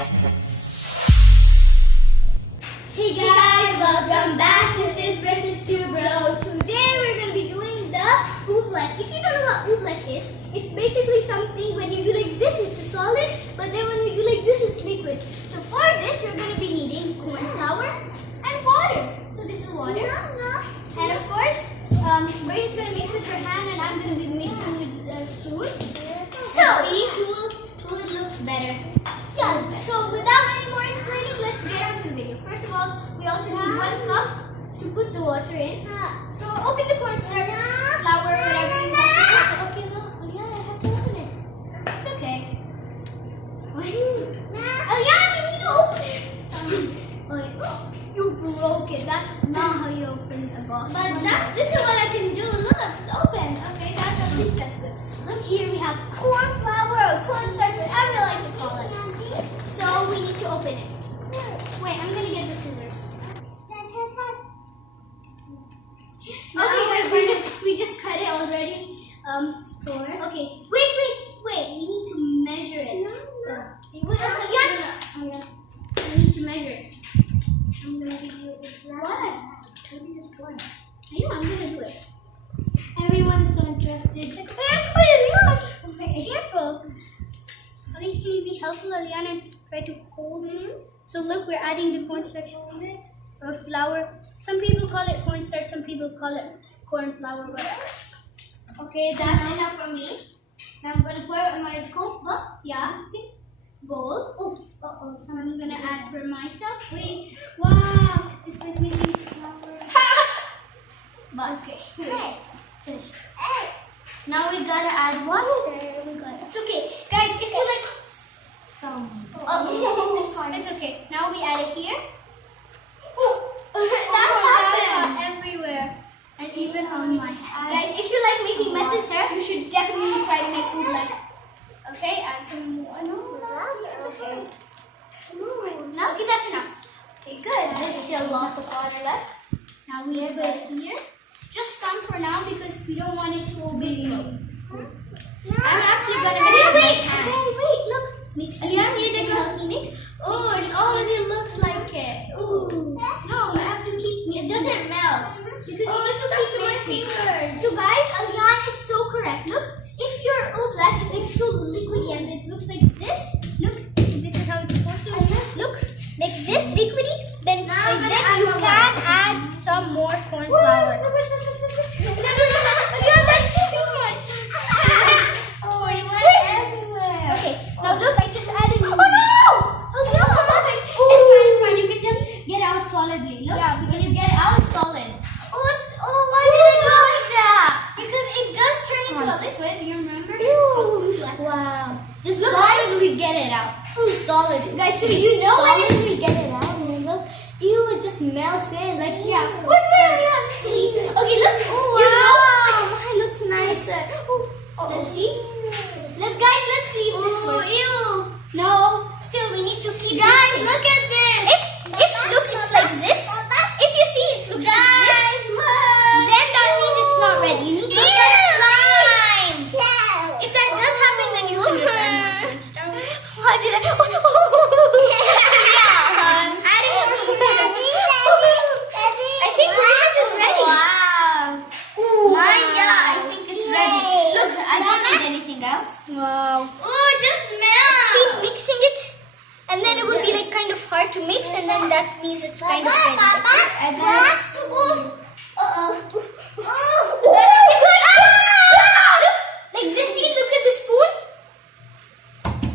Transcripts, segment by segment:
Hey guys, welcome back to Sis vs. 2 Bro. Today we're going to be doing the Obeleck. If you don't know what Obeleck is, it's basically something when you do like this, it's a solid, but then when you do like this, it's liquid. So for this, you're going to be needing corn flour and water. So this is water. And of course, Brady's going to mix with her hand and I'm going to be mixing with the spoon. So, see, who looks better. Yeah, so without any more explaining, let's get on to the video. First of all, we also need 1 cup to put the water in. So open the cornstarch, flour, whatever you want to put. Okay, no, yeah, I have to open it. It's okay. Oh yeah, we need to open it. You broke it. That's not how you open a box. But this is what I can do. Look, it's open. Okay, at least that's good. Look here, we have corn flour, cornstarch, whatever you like to call it. So we need to open it. Wait, I'm gonna get the scissors. Okay, guys, we just cut it already. Okay, wait. We need to measure it. Yeah. We need to measure it. I'm gonna give you what? I know, I'm gonna do it. Everyone is so interested. Okay, careful. At least can you be helpful, Aliana, and try to hold it? So look, we're adding the cornstarch or flour. Some people call it cornstarch, some people call it corn flour, whatever. Okay, that's enough for me. Now I'm gonna pour it in my Coke bowl. Oof. So I'm gonna add for myself. Wait. Wow. It's like making flour. Okay. Finished. Now we gotta add water. It's okay. Guys, if you like some. It's fine. It's okay. Now we add it here. That's happened everywhere. And even on my hand. Guys, if you like making messes here, you should definitely try to make food like that. Okay, add some more. No, it's okay. No, okay, that's enough. Okay, good. There's still lots of water left. Now we put it here. Just some for now because we don't want it to overflow. I'm actually gonna mix with my hands. Wait, look. Mix. Aliana, can you help me mix? Oh, it already looks like it. Ooh. No, you have to keep mixing. It doesn't melt. Because this will keep to my fingers. So guys, Aliana is so correct. Look, if your Obeleck is like so liquidy and it looks like this, look, this is how it's supposed to look. Like this liquidy, then you can add some more corn flour. Yeah, that's too much. Oh, it went everywhere. Okay, now look, I just added more. Oh no! It's fine. You can just get out solidly. Look, when you get out, it's solid. Why did I do like that? Because it does turn into a liquid. You remember? It's called Obeleck. Wow. Just solid, we get it out. Solid, guys. So you know when we get it out. Look, it just melts in. Like please. Okay, look. Oh wow. Mine looks nicer. Let's see. Let's see if this works. Ew. No. Still, we need to keep. Guys, look at this. If look, it's like this. If you see it looks like this, then that means it's not ready. You need to add slime. If that does happen, then you will just add more cornstarch. What did I? Adding more cornstarch. I think this is ready. Wow. Mine, I think it's ready. Look, I don't need anything else. Wow. Oh, just melt. Just keep mixing it. And then it will be like kind of hard to mix, and then that means it's kind of ready. Like this, see, look at the spoon.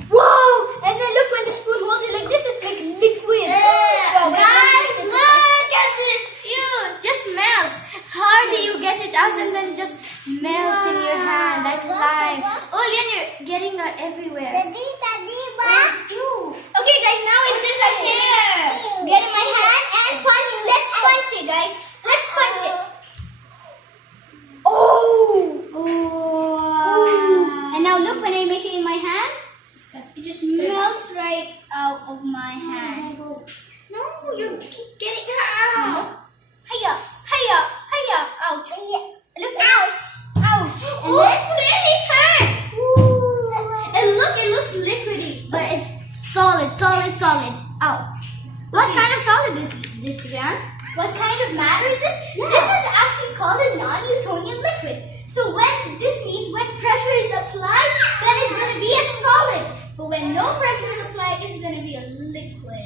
Wow! And then look, when the spoon holds it like this, it's like liquid. Guys, look at this. Ew, just melts. Hardly you get it out, and then just melts in your hand like slime. Oh, Lian, you're getting that everywhere. Ew. Okay, guys, now it's this right here. Get in my hand and punch. Let's punch it, guys. Let's punch it. it's solid. Oh. What kind of solid is this, Ryan? What kind of matter is this? Yeah. This is actually called a non-Newtonian liquid. So this means when pressure is applied, then it's going to be a solid. But when no pressure is applied, it's going to be a liquid.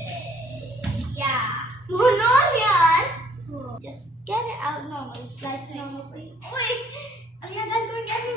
Yeah. Oh, no, Ryan. Just get it out normal. Like normal. Wait. Yeah, that's going everywhere.